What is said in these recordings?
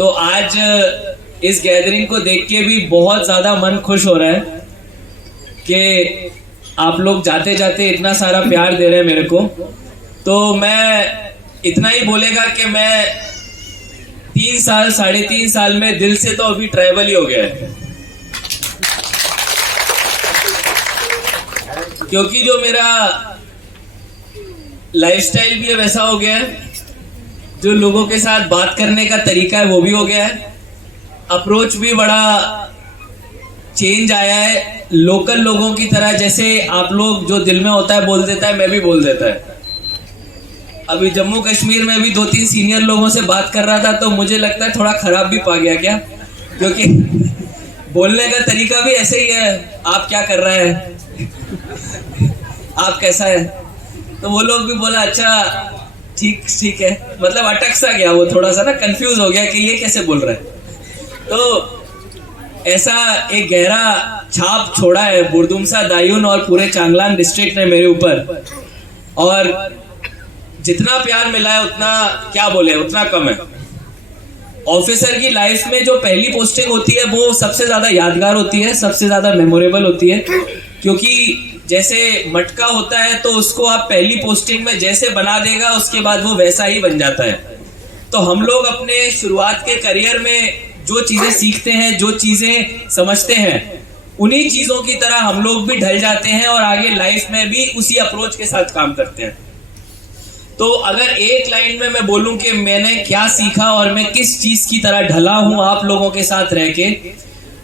तो आज इस गैदरिंग को देख के भी बहुत ज्यादा मन खुश हो रहा है कि आप लोग जाते जाते इतना सारा प्यार दे रहे हैं मेरे को। तो मैं इतना ही बोलेगा कि मैं 3 साल 3.5 साल में दिल से तो अभी ट्रैवल ही हो गया है, क्योंकि जो मेरा लाइफस्टाइल भी है वैसा हो गया है, जो लोगों के साथ बात करने का तरीका है वो भी हो गया है, अप्रोच भी बड़ा चेंज आया है। लोकल लोगों की तरह जैसे आप लोग जो दिल में होता है बोल देता है, मैं भी बोल देता है। अभी जम्मू कश्मीर में भी 2-3 सीनियर लोगों से बात कर रहा था तो मुझे लगता है थोड़ा खराब भी पा गया क्या, क्योंकि बोलने का तरीका भी ऐसे ही है। आप क्या कर रहे हैं, आप कैसा है, तो वो लोग भी बोला अच्छा ठीक है, मतलब अटक सा गया वो, थोड़ा सा ना कंफ्यूज हो गया कि ये कैसे बोल रहा है। तो ऐसा एक गहरा छाप छोड़ा है बुरदुम्सा दायून और पूरे चांगलांग डिस्ट्रिक्ट ने मेरे ऊपर, और जितना प्यार मिला है उतना क्या बोले उतना कम है। ऑफिसर की लाइफ में जो पहली पोस्टिंग होती है वो सबसे ज्यादा यादगार होती है, सबसे ज्यादा मेमोरेबल होती है, क्योंकि जैसे मटका होता है तो उसको आप पहली पोस्टिंग में जैसे बना देगा उसके बाद वो वैसा ही बन जाता है। तो हम लोग अपने शुरुआत के करियर में जो चीजें सीखते हैं, जो चीजें समझते हैं, उन्हीं चीजों की तरह हम लोग भी ढल जाते हैं और आगे लाइफ में भी उसी अप्रोच के साथ काम करते हैं। तो अगर एक लाइन में मैं बोलूं कि मैंने क्या सीखा और मैं किस चीज की तरह ढला हूं आप लोगों के साथ रह के,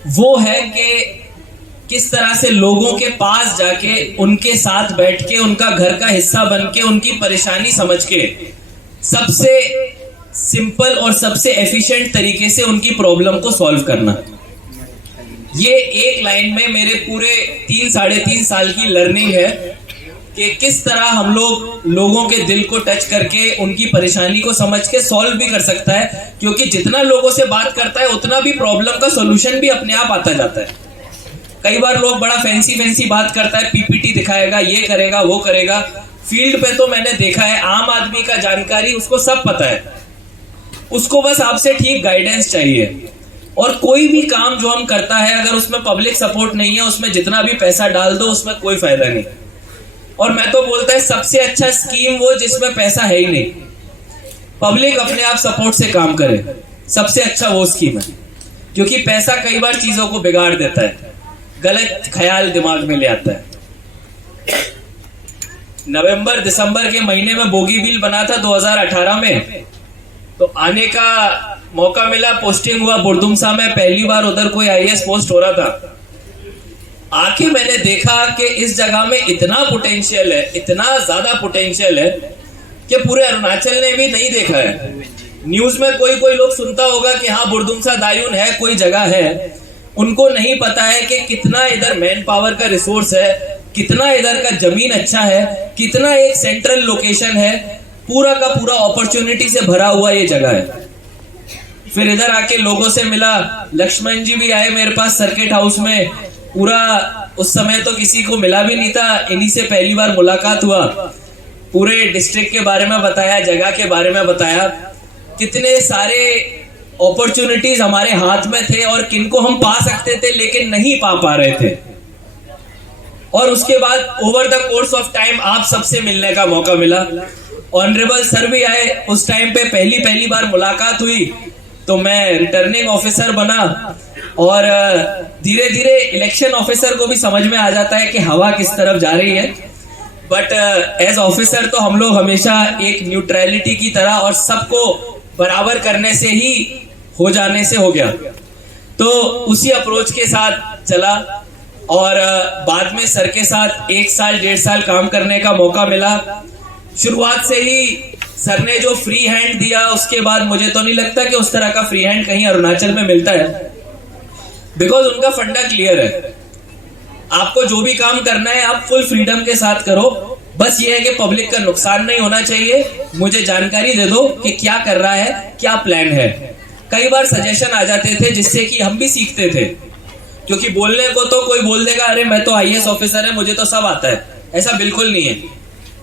वो है कि किस तरह से लोगों के पास जाके उनके साथ बैठ के उनका घर का हिस्सा बन के उनकी परेशानी समझ के सबसे सिंपल और सबसे एफिशिएंट तरीके से उनकी प्रॉब्लम को सॉल्व करना। ये एक लाइन में मेरे पूरे 3-3.5 साल की लर्निंग है कि किस तरह हम लोग लोगों के दिल को टच करके उनकी परेशानी को समझ के सॉल्व भी कर सकता है, क्योंकि जितना लोगों से बात करता है उतना भी प्रॉब्लम का सॉल्यूशन भी अपने आप आता जाता है। कई बार लोग बड़ा फैंसी बात करता है, पीपीटी दिखाएगा, ये करेगा वो करेगा। फील्ड पे तो मैंने देखा है आम आदमी का जानकारी उसको सब पता है, उसको बस आपसे ठीक गाइडेंस चाहिए। और कोई भी काम जो हम करता है अगर उसमें पब्लिक सपोर्ट नहीं है, उसमें जितना भी पैसा डाल दो उसमें कोई फायदा नहीं। और मैं तो बोलता है सबसे अच्छा स्कीम वो जिसमें पैसा है ही नहीं, पब्लिक अपने आप सपोर्ट से काम करे, सबसे अच्छा वो स्कीम है। क्योंकि पैसा कई बार चीजों को बिगाड़ देता है, गलत ख्याल दिमाग में ले आता है। नवंबर दिसंबर के महीने में बोगी बिल बना था 2018 में, तो आने का मौका मिला, पोस्टिंग हुआ बुरदुम्सा में, पहली बार उधर कोई आईएएस पोस्ट हो रहा था। आके मैंने देखा कि इस जगह में इतना पोटेंशियल है, इतना ज्यादा पोटेंशियल है कि पूरे अरुणाचल ने भी नहीं देखा है। न्यूज में कोई लोग सुनता होगा कि हाँ बुरदुम्सा दायून है, कोई जगह है, उनको नहीं पता है कि कितना इधर मैन पावर का रिसोर्स है, कितना इधर का जमीन अच्छा है, कितना एक सेंट्रल लोकेशन है, पूरा का पूरा अपॉर्चुनिटी से भरा हुआ ये जगह है। फिर इधर आके लोगों से मिला, लक्ष्मण जी भी आए मेरे पास सर्किट हाउस में, पूरा उस समय तो किसी को मिला भी नहीं था, इन्हीं से पहली बार मुलाकात हुआ, पूरे डिस्ट्रिक्ट के बारे में बताया, जगह के बारे में बताया, कितने सारे अपॉर्चुनिटीज हमारे हाथ में थे और किनको हम पा सकते थे लेकिन नहीं पा रहे थे। और उसके बाद over the course of time आप सबसे मिलने का मौका मिला। ऑनरेबल सर भी आए, उस टाइम पे पहली बार मुलाकात हुई तो मैं रिटर्निंग ऑफिसर बना, और धीरे धीरे इलेक्शन ऑफिसर को भी समझ में आ जाता है कि हवा किस तरफ जा रही है। बट एज ऑफिसर तो हम लोग हमेशा एक न्यूट्रलिटी की तरह और सबको बराबर करने से ही हो जाने से हो गया, तो उसी अप्रोच के साथ चला। और बाद में सर के साथ 1 साल 1.5 साल काम करने का मौका मिला। शुरुआत से ही सर ने जो फ्री हैंड दिया, उसके बाद मुझे तो नहीं लगता कि उस तरह का फ्री हैंड कहीं अरुणाचल में मिलता है, बिकॉज उनका फंडा क्लियर है। आपको जो भी काम करना है आप फुल फ्रीडम के साथ करो, बस ये है कि पब्लिक का नुकसान नहीं होना चाहिए, मुझे जानकारी दे दो कि क्या कर रहा है, क्या प्लान है। कई बार सजेशन आ जाते थे जिससे कि हम भी सीखते थे, क्योंकि बोलने को तो कोई बोल देगा अरे मैं तो आईएएस ऑफिसर है, मुझे तो सब आता है, ऐसा बिल्कुल नहीं है।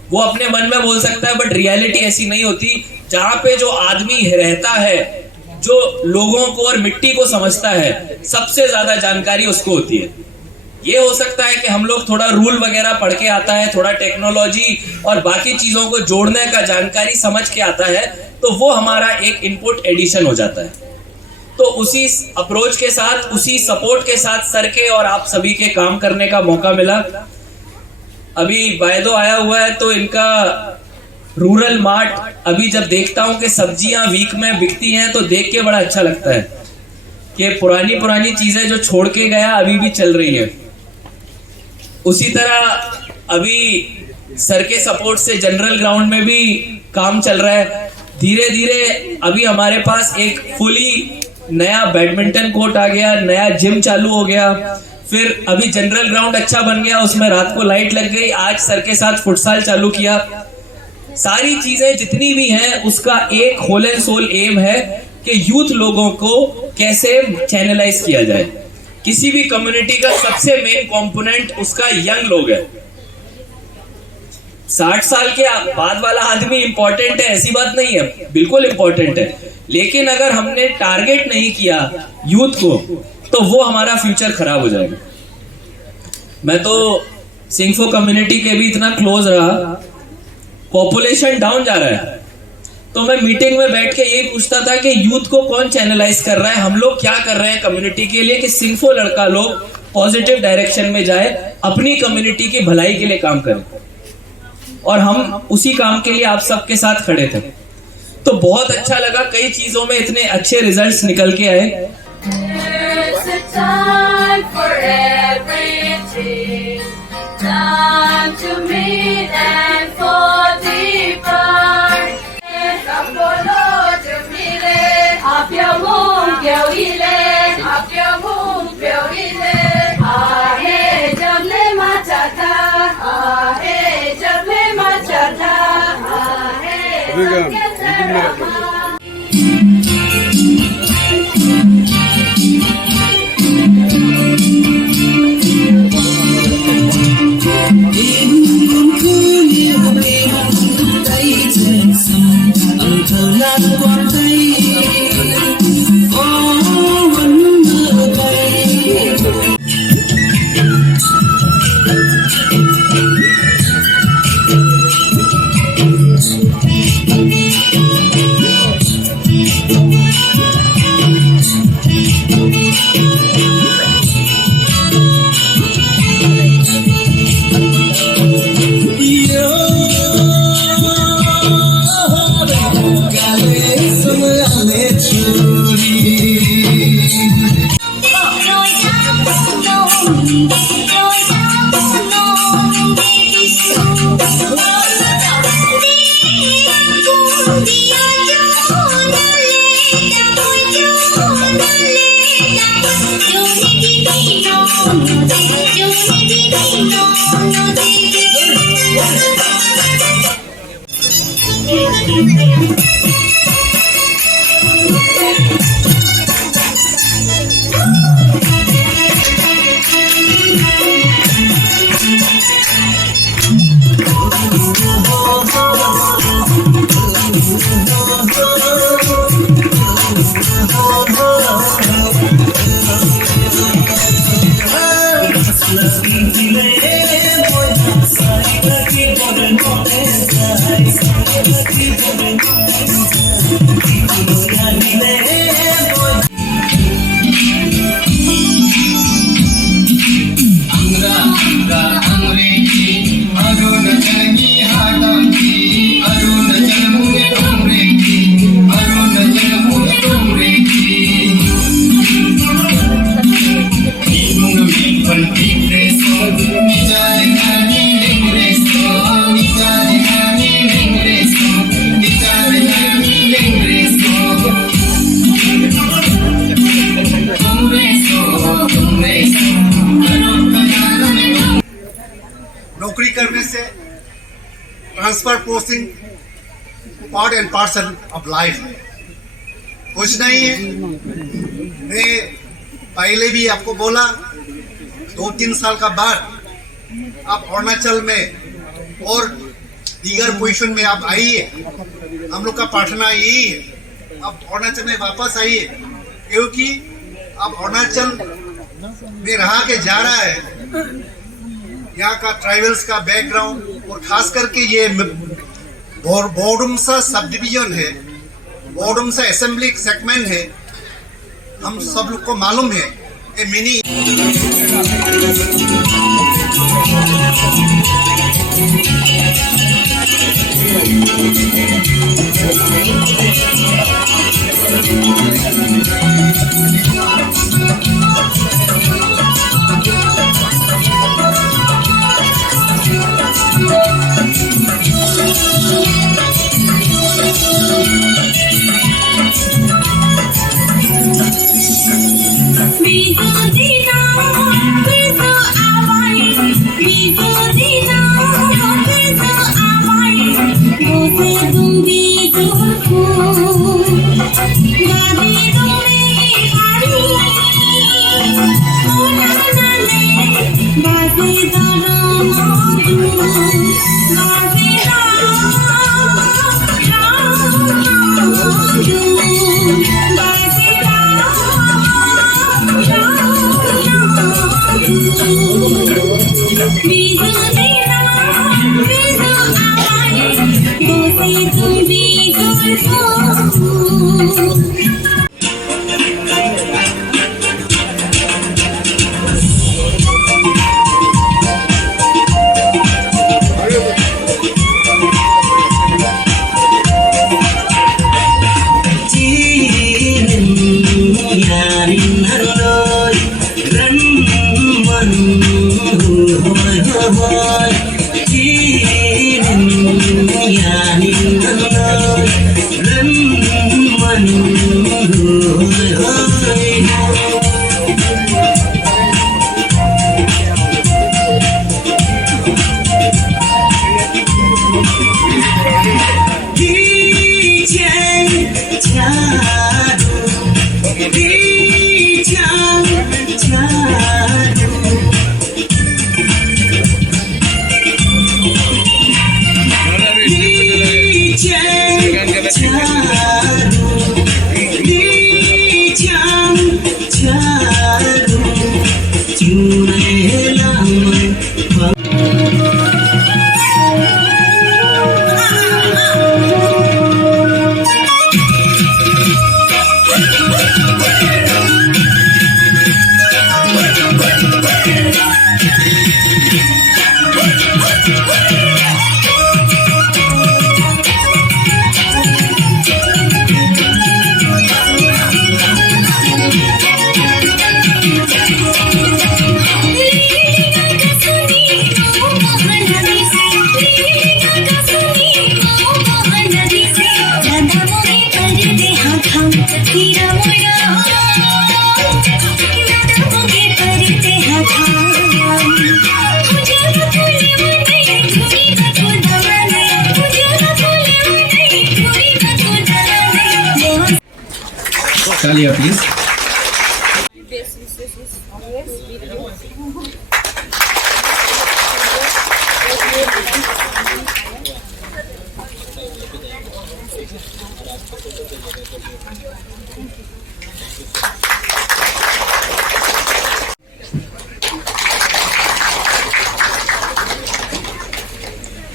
वो अपने मन में बोल सकता है, बट रियलिटी ऐसी नहीं होती। जहां पे जो आदमी रहता है, जो लोगों को और मिट्टी को समझता है, सबसे ज्यादा जानकारी उसको होती है। ये हो सकता है कि हम लोग थोड़ा रूल वगैरह पढ़ के आता है, थोड़ा टेक्नोलॉजी और बाकी चीजों को जोड़ने का जानकारी समझ के आता है, तो वो हमारा एक इनपुट एडिशन हो जाता है। तो उसी अप्रोच के साथ, उसी सपोर्ट के साथ सर के और आप सभी के काम करने का मौका मिला। अभी वायदो आया हुआ है तो इनका रूरल मार्ट, अभी जब देखता हूं कि सब्जियां वीक में बिकती हैं तो देख के बड़ा अच्छा लगता है कि पुरानी पुरानी चीजें जो छोड़ के गया अभी भी चल रही है। उसी तरह अभी सर के सपोर्ट से जनरल ग्राउंड में भी काम चल रहा है। धीरे धीरे अभी हमारे पास एक फुली नया बैडमिंटन कोर्ट आ गया, नया जिम चालू हो गया, फिर अभी जनरल ग्राउंड अच्छा बन गया, उसमें रात को लाइट लग गई। आज सर के साथ फुटसाल चालू किया। सारी चीजें जितनी भी हैं उसका एक होल एंड सोल एम है कि यूथ लोगों को कैसे चैनलाइज किया जाए। किसी भी कम्युनिटी का सबसे मेन कंपोनेंट उसका यंग लोग है। 60 साल के बाद वाला आदमी इंपॉर्टेंट है ऐसी बात नहीं है, बिल्कुल इंपॉर्टेंट है, लेकिन अगर हमने टारगेट नहीं किया यूथ को तो वो हमारा फ्यूचर खराब हो जाएगा। मैं तो सिंगफो कम्युनिटी के भी इतना क्लोज रहा, पॉपुलेशन डाउन जा रहा है, तो मैं मीटिंग में बैठ के यही पूछता था कि यूथ को कौन चैनलाइज कर रहा है, हम लोग क्या कर रहे हैं कम्युनिटी के लिए कि सिंगफो लड़का लोग पॉजिटिव डायरेक्शन में जाए, अपनी कम्युनिटी की भलाई के लिए काम करें। और हम उसी काम के लिए आप सबके साथ खड़े थे, तो बहुत अच्छा लगा। कई चीजों में इतने अच्छे रिजल्ट्स निकल के आए। नौकरी करने से transfer posting part and parcel of life कुछ नहीं है। मैं पहले भी आपको बोला 2-3 साल का बाद आप अरुणाचल में और दीगर पोजीशन में आप आइए। हम लोग का प्रार्थना यही है अब अरुणाचल में वापस आइए, क्योंकि अब अरुणाचल में रहा के जा रहा है। यहाँ का ट्राइबल्स का बैकग्राउंड और खास करके ये बोडुमसा सब डिवीजन है, बोडुमसा असेंबली सेगमेंट है, हम सब लोग को मालूम है ये मिनी तालियां please.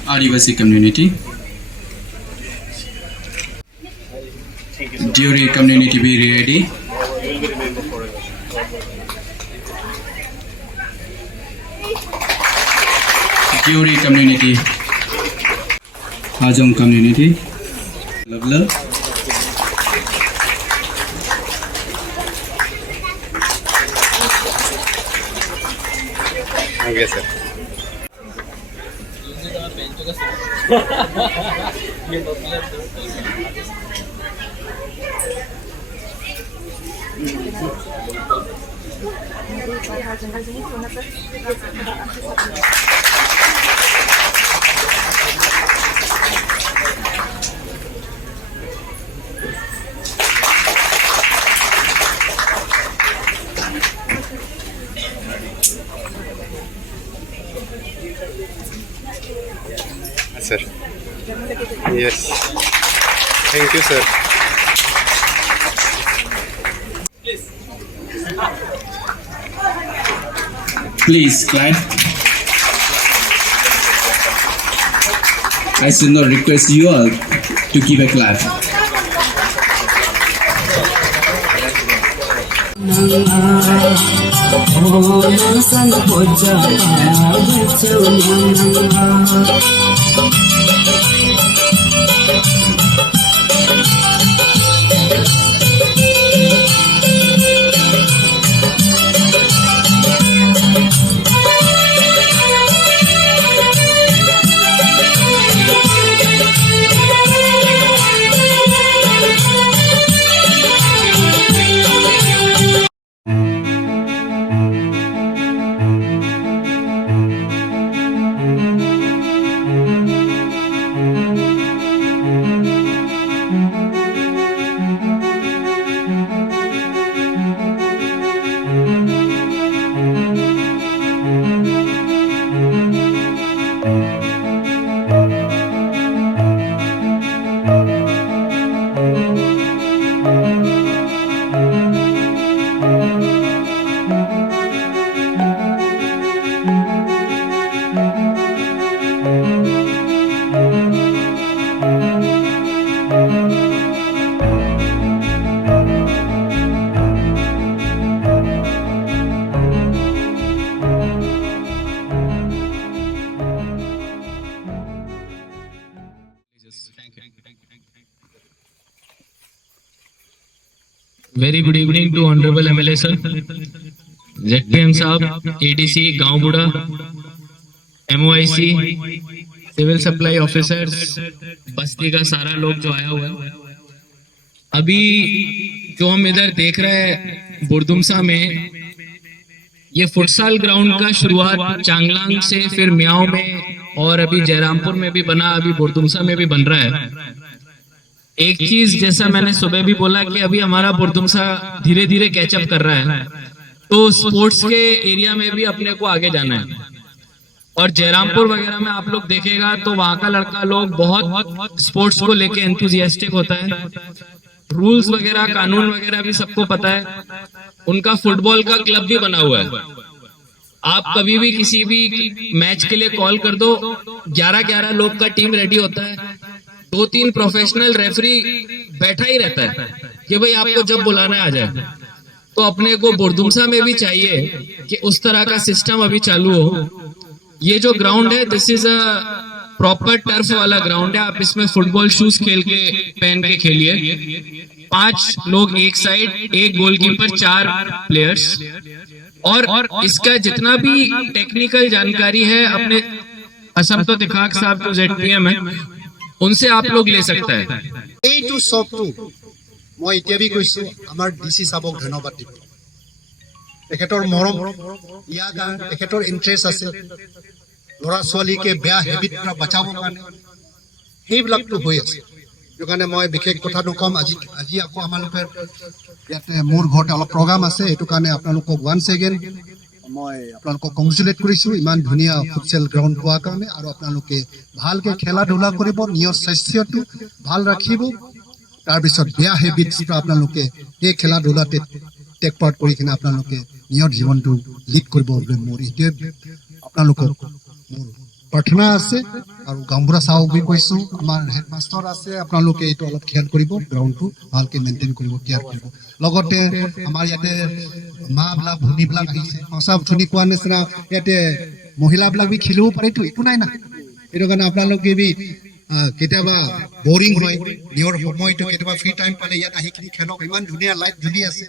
Adivasi community, Diori community be ready. Diori community, Hajong community, Lavla. Yes, sir. Sir. Yes. Thank you, sir. Please clap. I should not request you all to give a clap. Very good evening to honourable MLA sir, ZPM साहब, ADC गांव बुढ़ा, MOIC, civil supply officers, बस्ती का सारा लोग जो आया हुआ है। अभी जो हम इधर देख रहे हैं बुरदुमसा में, ये फुटसाल ग्राउंड का शुरुआत चांगलांग से, फिर मियाओ में, और अभी जयरामपुर में भी बना, अभी बुरदुमसा में भी बन रहा है। एक चीज जैसा मैंने सुबह भी बोला कि अभी हमारा बुरदुमसा धीरे धीरे कैचअप कर रहा है, तो स्पोर्ट्स के एरिया में भी अपने को आगे जाना है। और जयरामपुर वगैरह में आप लोग देखेगा तो वहां का लड़का लोग बहुत स्पोर्ट्स को लेके एंथुजियास्टिक होता है। रूल्स वगैरह, कानून वगैरह भी सबको पता है। उनका फुटबॉल का क्लब भी बना हुआ है। आप कभी भी किसी भी मैच के लिए कॉल कर दो, 11-11 लोग का टीम रेडी होता है। 2-3 प्रोफेशनल रेफरी बैठा ही रहता है कि भाई आपको जब बुलाना आ जाए। तो अपने को बुरदुमसा में भी चाहिए कि उस तरह का सिस्टम अभी चालू हो। ये जो ग्राउंड है, this is a proper turf वाला ग्राउंड है। आप इसमें फुटबॉल शूज खेल के पहन के खेलिए। 5 लोग एक साइड, 1 गोलकीपर, 4 प्लेयर्स। और इसका जितना भी टेक्निकल जानकारी है अपने असम तो दिखाक साहब जो जेडपीएम है, उनसे आप लोग ले सकता है। এইটো সবটো মই এতিয়া বি কৈছো, আমাৰ ডিসি সাবক ধন্যবাদ দিব। তেখেতৰ মৰম, ইয়াৰ কাৰণে তেখেতৰ ইন্টাৰেষ্ট আছে ল'ৰা ছোৱালীকে বেয়া হেবিট পৰা বচাবৰ কাৰণে, সেইবিলাকটো হৈ আছে। সেইটো কাৰণে মই বিশেষ কথা নকম। আজি আকৌ আমালোকে ইয়াতে মোৰ ঘৰতে অলপ প্ৰগ্ৰাম আছে, সেইটো কাৰণে আপোনালোকক ওৱান ছেকেণ্ড মই আপোনালোকক কংগ্ৰেচুলেট কৰিছোঁ ইমান ধুনীয়া ফুটবল গ্ৰাউণ্ড পোৱাৰ কাৰণে। আৰু আপোনালোকে ভালকৈ খেলা ধূলা কৰিব, নিজৰ স্বাস্থ্যটো ভাল ৰাখিব। তাৰপিছত বেয়া হেবিটছ পৰা আপোনালোকে সেই খেলা ধূলাতে টেক পাৰ্ট কৰি কিনে আপোনালোকে নিজৰ জীৱনটো লিড কৰিব বুলি মোৰ এইটোৱে আপোনালোকক মোৰ প্ৰাৰ্থনা আছে। আৰু গাঁওবুঢ়া চাহক বি কৈছোঁ, আমাৰ হেডমাষ্টাৰ আছে, আপোনালোকে এইটো অলপ খেয়াল কৰিব, গ্ৰাউণ্ডটো ভালকৈ মেইনটেইন কৰিব, কেয়াৰ কৰিব। লগতে আমাৰ ইয়াতে মাবিলাক ভনীবিলাক আহিছে, সঁচা ধুনী কোৱা নিচিনা ইয়াতে মহিলাবিলাক বি খেলিব পাৰেতো, একো নাই না। সেইটো কাৰণে আপোনালোকে বি কেতিয়াবা বৰিং হয়, নিজৰ সময়টো কেতিয়াবা ফ্ৰী টাইম পালে ইয়াত আহি কিনি খেলক। ইমান ধুনীয়া লাইট জ্বলি আছে।